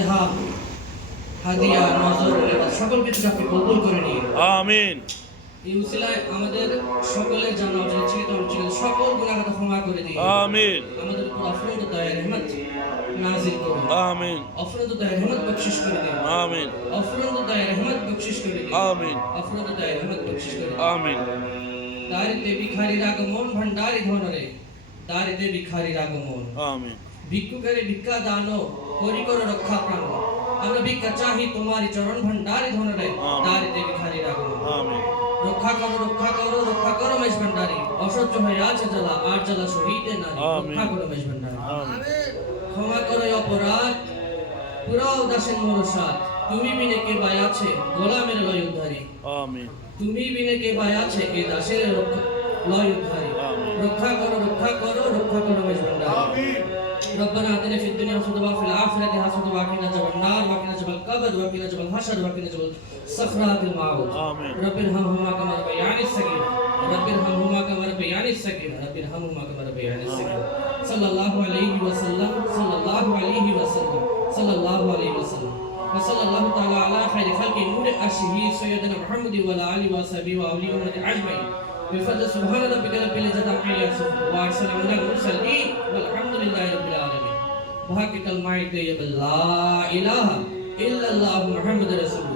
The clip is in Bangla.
ইন্তেহাব হাদিয়া নজর সকল কিছু আপনি কবুল করে নিন। আমিন। এই উসিলায় আমাদের সকলের জানা উচিত ছিল সকল গুনাহ ক্ষমা করে দিন। আমিন। আমাদের উপর অফরন্ত দয়া রহমত নাজিল করুন। আমিন। অফরন্ত দয়া রহমত বখশিশ করে দিন। আমিন। অফরন্ত দয়া রহমত বখশিশ করে দিন। আমিন। অফরন্ত দয়া রহমত বখশিশ করে দিন। আমিন। দারিতে ভিখারির আগমন ভণ্ডারি ধনরে, দারিতে ভিখারির আগমন। আমিন। ভিক্ষুকেরে ভিক্ষা দান করি করো রক্ষা প্রাণ। আমরা ভিক্ষা চাহি তোমারি চরণ ভণ্ডারি ধনরে, দারিতে ভিখারির আগমন। আমিন। রক্ষা করো রক্ষা করো রক্ষা করো মেষ ভান্ডারি, অসহ্য হয়ে আছে জ্বালা আর জ্বালা শহীদে নারী। রক্ষা করো মেষ ভান্ডারি। ক্ষমা করো এই অপরাধ পুরাও দাসের মনসাত, তুমি বিনে কে বাই আছে গোলামের লয় উদ্ধারি। আমিন। তুমি বিনে কে বাই আছে এ দাসের লয় উদ্ধারি। রক্ষা করো রক্ষা করো রক্ষা করো মেষ ভান্ডারি। ربنا آتنا في الدنيا حسنة وفي الآخرة حسنة وقنا عذاب النار وقنا عذاب القبر وقنا عذاب الحشر وقنا عذاب سكرات الموت. رب ارحمهما كما ربياني صغيرا رب ارحمهما كما ربياني صغيرا رب ارحمهما كما ربياني صغيرا. صلى الله عليه وسلم صلى الله عليه وسلم صلى الله عليه وسلم وصلى الله تعالى على خير خلق نور الشهيد سيدنا محمد وعلى آله وصحبه وأولياء أمته أجمعين بفضل سبحان ربك رب العزة عما يصفون وسلام على المرسلين والحمد لله رب العالمين. بحق كلمة طيبة لا إله إلا الله محمد رسول